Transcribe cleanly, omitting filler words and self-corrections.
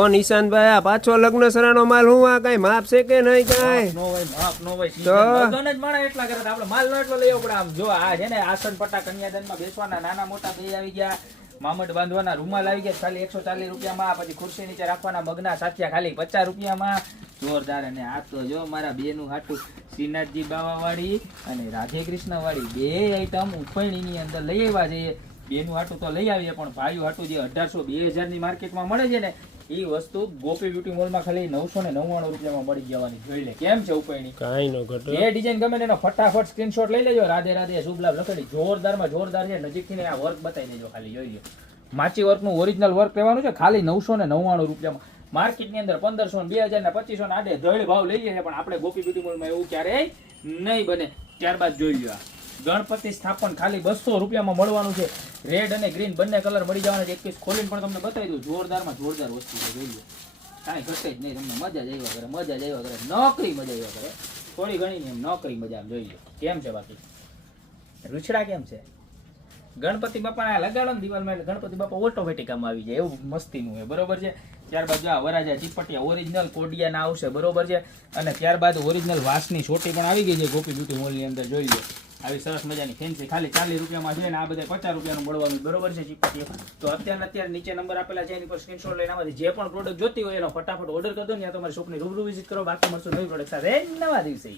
કોણ ઈશાનભાઈ આ પાછો લગ્ન સરાનો માલ હું આ કઈ માપ છે કે નહીં કઈ નો હોય માપ નો હોય સીઝન જ માણા એટલા કરે આપણે માલ નો એટલો લઈ પડે. આમ જો આ છે ને આસન પટ્ટા કન્યાદાનમાં બેસવાના નાના મોટા બે આવી ગયા, મામડ બાંધવાના રૂમાલ આવી ગયા ખાલી 140 રૂપિયામાં. પછી ખુરશી નીચે રાખવાના મગના સાથિયા ખાલી 50 રૂપિયામાં. જોરદાર. અને આ તો જો મારા બેનું હાટું શ્રીનાથજી બાવા વાળી અને રાધે કૃષ્ણ વાળી બે આઈટમ ઉફાણીની અંદર લઈ આવ્યા છે. બેનું હાટું તો લઈ આવીએ પણ ભાઈઓ હાટું જે 1800-2000 ની માર્કેટમાં મળે છે ને એ વસ્તુ ગોપી બ્યુટી મોલમાં ખાલી 999 રૂપિયામાં મળી જવાની. જોઈ લે કેમ છે ઉપાયની. કાઈ નો ઘટો. એ ડિઝાઇન ગમે ને એનો ફટાફટ સ્ક્રીનશોટ લઈ લેજો. રાધે રાધે શુભ લાભ લખેલી જોરદારમાં જોરદાર છે. નજીકથી ને આ વર્ક બતાવી દેજો ખાલી. જોઈ લો માચી વર્કનું ઓરિજિનલ વર્ક રહેવાનું છે ખાલી 999 રૂપિયામાં. માર્કેટની અંદર 1500 2000 ને 2500 આડે ધડ ભાવ લઈએ છે પણ આપણે ગોપી બ્યુટી મોલમાં એવું ક્યારેય નહીં બને. ત્યારબાદ જોઈ લો ગણપતિ સ્થાપન ખાલી 200 રૂપિયામાં મળવાનું છે. રેડ અને ગ્રીન બંને કલર મળી જવાના છે. એક પીસ ખોલીને પણ તમને બતાવી દઉં. જોરદારમાં જોરદાર વસ્તુ છે. જોઈ લો કાંઈ ઘટે જ નહીં. તમને મજા જ આવ્યા કરે. મજા જ આવ્યા કરે. નોકરી મજા આવ્યા કરે. થોડી ઘણી એમ નોકરી મજા. જોઈ લો કેમ છે. બાકી રૂછડા કેમ છે. ગણપતિ બાપા લગાડો ને દિવાલમાં એટલે ગણપતિ બાપા ઓટોમેટિક આમ આવી જાય એવું મસ્તીનું છે. બરોબર છે. ત્યારબાદ જો આ વરાજા ચીપટિયા ઓરિજિનલ કોડિયા ના આવશે. બરોબર છે. અને ત્યારબાદ ઓરિજિનલ વાસની છોટી પણ આવી ગઈ છે ગોપી બ્યુટી મોલની અંદર. જોઈ લો આવી સરસ મજાની ફેન્સી ખાલી 40 રૂપિયામાં છે ને આ બધા 50 રૂપિયાનું મળવાનું. બરોબર છે ચીપટિયા. તો અત્યારે નીચે નંબર આપેલા છે એની પર સ્ક્રીનશોટ લઈને આમાંથી જે પણ પ્રોડક્ટ જોતી હોય એનો ફટાફટ ઓર્ડર કરી દો ને. તમારી શોપની રૂબરૂ વિઝિટ કરો. બાકી મળશું નવી પ્રોડક્ટ સાથે નવા દિવસે.